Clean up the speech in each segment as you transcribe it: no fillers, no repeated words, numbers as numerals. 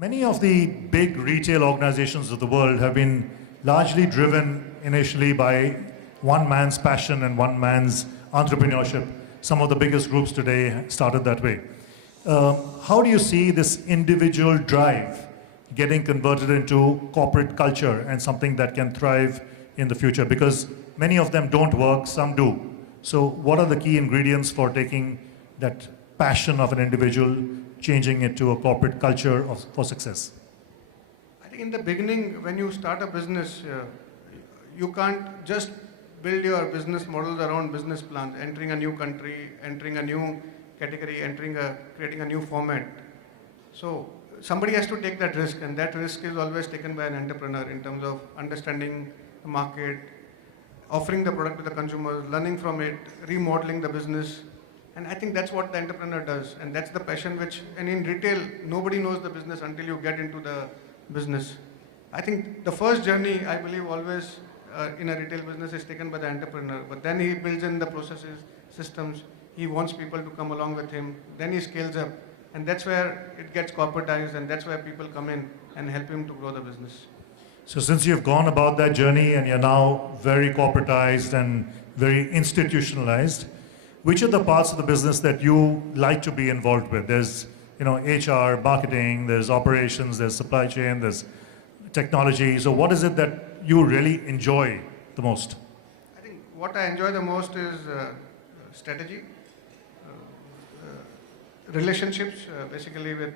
Many of the big retail organizations of the world have been largely driven initially by one man's passion and one man's entrepreneurship. Some of the biggest groups today started that way. How do you see this individual drive getting converted into corporate culture and something that can thrive in the future? Because many of them don't work, some do. So what are the key ingredients for taking that passion of an individual, changing it to a corporate culture for success? I think in the beginning, when you start a business, you can't just build your business models around business plans, entering a new country, entering a new category, creating a new format. So somebody has to take that risk, and that risk is always taken by an entrepreneur in terms of understanding the market, offering the product to the consumers, learning from it, remodeling the business. And I think that's what the entrepreneur does, and that's the passion and in retail, nobody knows the business until you get into the business. I think the first journey, I believe, always in a retail business is taken by the entrepreneur, but then he builds in the processes, systems, he wants people to come along with him, then he scales up, and that's where it gets corporatized, and that's where people come in and help him to grow the business. So since you've gone about that journey and you're now very corporatized and very institutionalized, which are the parts of the business that you like to be involved with? There's HR, marketing, there's operations, there's supply chain, there's technology. So what is it that you really enjoy the most? I think what I enjoy the most is strategy, relationships, basically with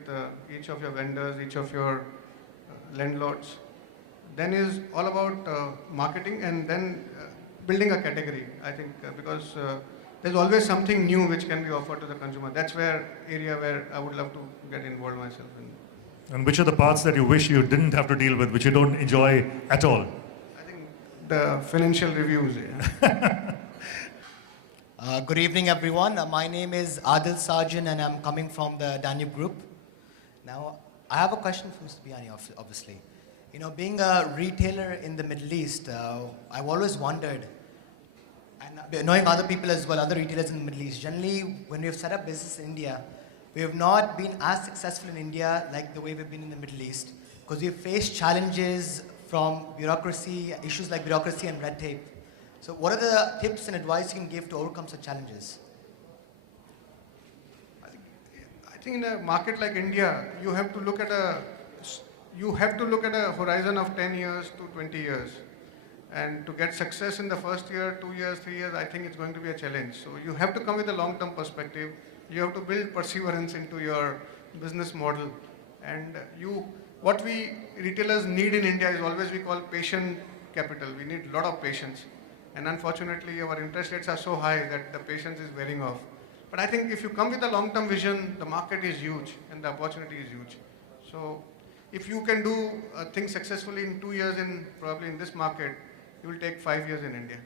each of your vendors, each of your landlords. Then is all about marketing, and then building a category, I think, because there's always something new which can be offered to the consumer. That's area where I would love to get involved myself in. And which are the parts that you wish you didn't have to deal with, which you don't enjoy at all? I think the financial reviews. Yeah. Good evening, everyone. My name is Adil Sarjan, and I'm coming from the Danube Group. Now, I have a question for Mr. Biyani, obviously. Being a retailer in the Middle East, I've always wondered, and knowing other people as well, other retailers in the Middle East, generally, when we've set up business in India, we have not been as successful in India like the way we've been in the Middle East, because we've faced challenges from bureaucracy, issues like bureaucracy and red tape. So what are the tips and advice you can give to overcome such challenges? I think in a market like India, you have to look at a horizon of 10 years to 20 years. And to get success in the first year, 2 years, 3 years, I think it's going to be a challenge. So you have to come with a long-term perspective. You have to build perseverance into your business model. And what we retailers need in India is always we call patient capital. We need a lot of patience. And unfortunately, our interest rates are so high that the patience is wearing off. But I think if you come with a long-term vision, the market is huge and the opportunity is huge. So if you can do things successfully in 2 years probably in this market, it will take 5 years in India.